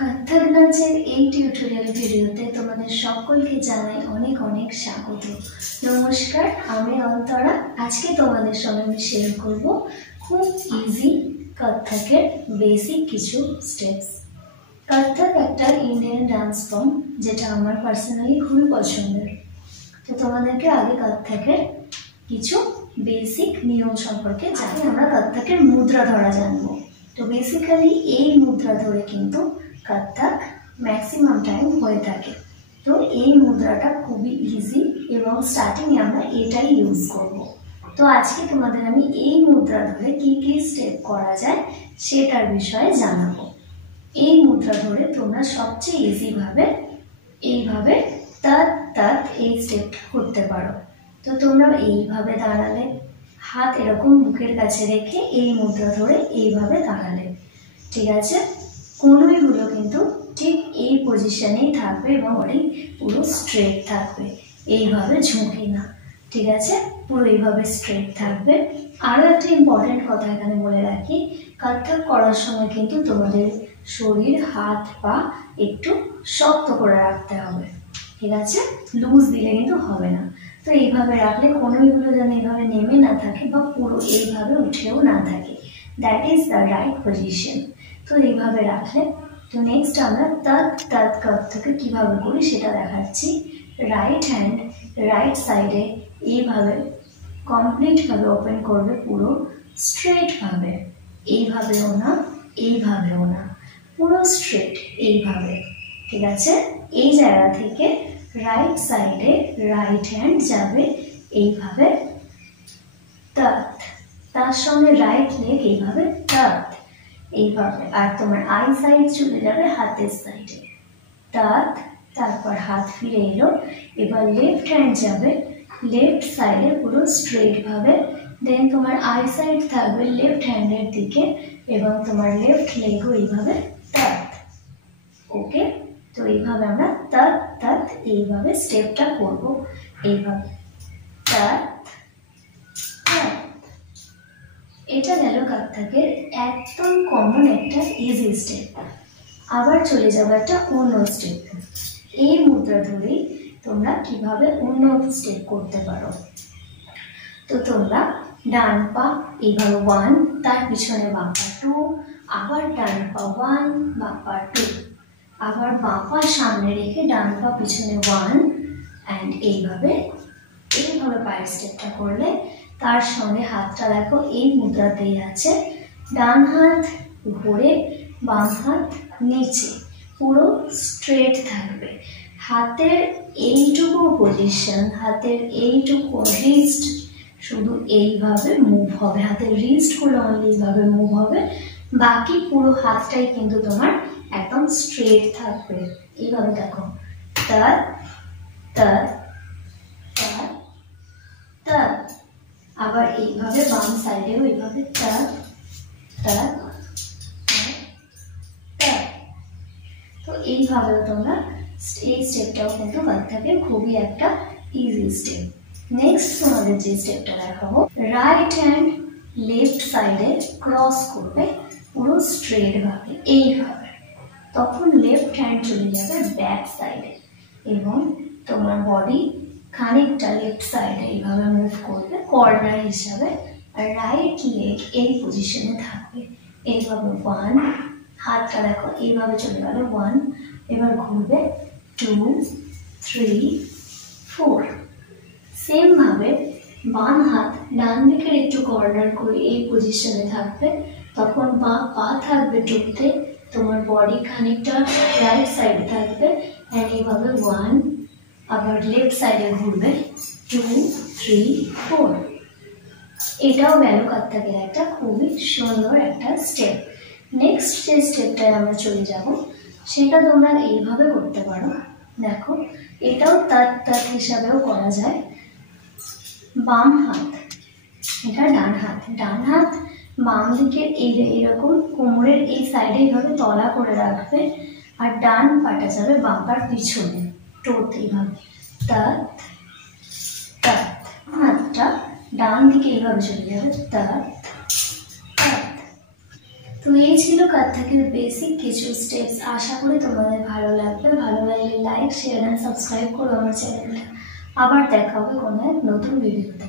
কত্থক নাচের এই টিউটোরিয়াল ভিডিওতে তোমাদের সকলকে জানাই অনেক অনেক স্বাগত। নমস্কার, আমি অন্তরা। আজকে তোমাদের সঙ্গে আমি শেয়ার করব খুব ইজি কত্থকের বেসিক কিছু স্টেপস। কত্থক একটা ইন্ডিয়ান ডান্স ফর্ম, যেটা আমার পার্সোনালি খুবই পছন্দের। তো তোমাদেরকে আগে কত্থকের কিছু বেসিক নিয়ম সম্পর্কে জানি। আমরা কত্থকের মুদ্রা ধরা জানবো। তো বেসিক্যালি এই মুদ্রা ধরে কিন্তু কত্থক ম্যাক্সিমাম টাইম হয়ে থাকে। তো এই মুদ্রাটা খুবই ইজি এবং স্টার্টিংয়ে আমরা এটাই ইউজ করব। তো আজকে তোমাদের আমি এই মুদ্রা ধরে কি কি স্টেপ করা যায় সেটার বিষয়ে জানাবো। এই মুদ্রা ধরে তোমরা সবচেয়ে ইজিভাবে এইভাবে তৎ তৎ এই স্টেপটা করতে পারো। তো তোমরা এইভাবে দাঁড়ালে, হাত এরকম বুকের কাছে রেখে এই মুদ্রা ধরে এইভাবে দাঁড়ালে, ঠিক আছে? কনুইগুলো কিন্তু ঠিক এই পজিশনেই থাকবে এবং বডি পুরো স্ট্রেট থাকবে, এইভাবে ঝুঁকে না, ঠিক আছে? পুরো এইভাবে স্ট্রেট থাকবে। আরও একটা ইম্পর্টেন্ট কথা এখানে বলে রাখি, কত্থক করার সময় কিন্তু তোমাদের শরীর, হাত পা একটু শক্ত করে রাখতে হবে, ঠিক আছে? লুজ দিলে কিন্তু হবে না। তো এইভাবে রাখলে কনুইগুলো যেন এইভাবে নেমে না থাকে বা পুরো এইভাবে উঠেও না থাকে। That is the right position. তো এইভাবে রাখলে, তো নেক্সট আমরা তৎ তৎ কত্থকে কীভাবে করি সেটা দেখাচ্ছি। রাইট হ্যান্ড রাইট সাইডে এইভাবে কমপ্লিটভাবে ওপেন করবে, পুরো স্ট্রেটভাবে, এইভাবেও না এইভাবেও না, পুরো স্ট্রেট এইভাবে, ঠিক আছে? এই জায়গা থেকে রাইট সাইডে রাইট হ্যান্ড যাবে এইভাবে তৎ, তার সঙ্গে রাইট লেগ এইভাবে তৎ, এইভাবে। আর তোমার আই সাইড চলে যাবে হাতের সাইডে তৎ, তারপর হাত ফিরে এলো। এবার লেফট হ্যান্ড যাবে লেফট সাইডে পুরো স্ট্রেটভাবে, দেন তোমার আই সাইড থাকবে লেফট হ্যান্ডের দিকে এবং তোমার লেফট লেগও এইভাবে তৎ। ওকে, তো এইভাবে আমরা তৎ তৎ এইভাবে স্টেপটা করব, এইভাবে তৎ তৎ। এটা গেল কত্থকের একদম কমন একটা ইজি স্টেপ। আবার চলে যাবো একটা অন্য স্টেপ। এই মুদ্রা ধরেই তোমরা কিভাবে অন্য স্টেপ করতে পারো। তো তোমরা ডান পা এইভাবে 1, তার পিছনে বাঁ পা 2, আবার ডান পা 1, বাঁ পা 2, আবার বাঁ পা সামনে রেখে ডান পা পিছনে 1 অ্যান্ড এইভাবে পায়ের স্টেপটা করলে তার সঙ্গে হাতটা দেখো এই মুদ্রাতেই আছে। ডান হাত উপরে, বাম হাত নিচে, পুরো স্ট্রেট থাকবে। হাতের এইটুকু পজিশন, হাতের এইটুকু রিস্ট শুধু এইভাবে মুভ হবে, হাতের রিস্টগুলো অনলি এইভাবে মুভ হবে, বাকি পুরো হাতটাই কিন্তু তোমার একদম স্ট্রেট থাকবে। এইভাবে দেখো তৎ তৎ তৎ তৎ। আবার এইভাবে বাম সাইডেও এইভাবে তৎ তৎ তৎ। তো এইভাবেও তোমরা এই স্টেপটাও কিন্তু কত্থকের খুবই একটা ইজি স্টেপ। নেক্সট তোমাদের যে স্টেপটা দেখাবো, রাইট হ্যান্ড লেফট সাইডে ক্রস করবে পুরো স্ট্রেট ভাবে, এইভাবে। তখন লেফট হ্যান্ড চলে যাবে ব্যাক সাইডে এবং তোমার বডি খানিকটা লেফট সাইডে এইভাবে মুভ করবে কর্নার হিসাবে, আর রাইট লেগ এই পজিশনে থাকবে এইভাবে 1, হাতটা দেখো এইভাবে চলে গেল 1, এবার ঘুরবে 2, 3, 4। সেম ভাবে বাম হাত ডান দিকের একটু কর্নার করে এই পজিশনে থাকবে, তখন বাঁ পা থাকবে 2তে, তোমার বডি খানিকটা রাইট সাইডে থাকবে অ্যান্ড এইভাবে 1, আবার লেফট সাইডে ঘুরবে 2, 3, 4। এটাও গেল কত্থকের একটা খুবই সুন্দর একটা স্টেপ। নেক্সট যে স্টেপটায় আমরা চলে যাব সেটা তোমরা এইভাবে করতে পারো। দেখো এটাও তৎ তৎ হিসাবেও করা যায়। বাম হাত, এটা ডান হাত, ডান হাত বাম দিকে এইরকম কোমরের এই সাইডে এইভাবে তলা করে রাখবে, আর ডান পাটা যাবে বাম পার পিছনে টোতে, এইভাবে তৎ তৎ। হাতটা ডান দিকে এইভাবে চলে যাবে তৎ তৎ। তো এই ছিল কত্থকের বেসিক কিছু স্টেপস। আশা করি তোমাদের ভালো লাগবে। ভালো লাগলে লাইক, শেয়ার অ্যান্ড সাবস্ক্রাইব করো আমার চ্যানেলটা। আবার দেখা হবে কোনো এক নতুন ভিডিওতে।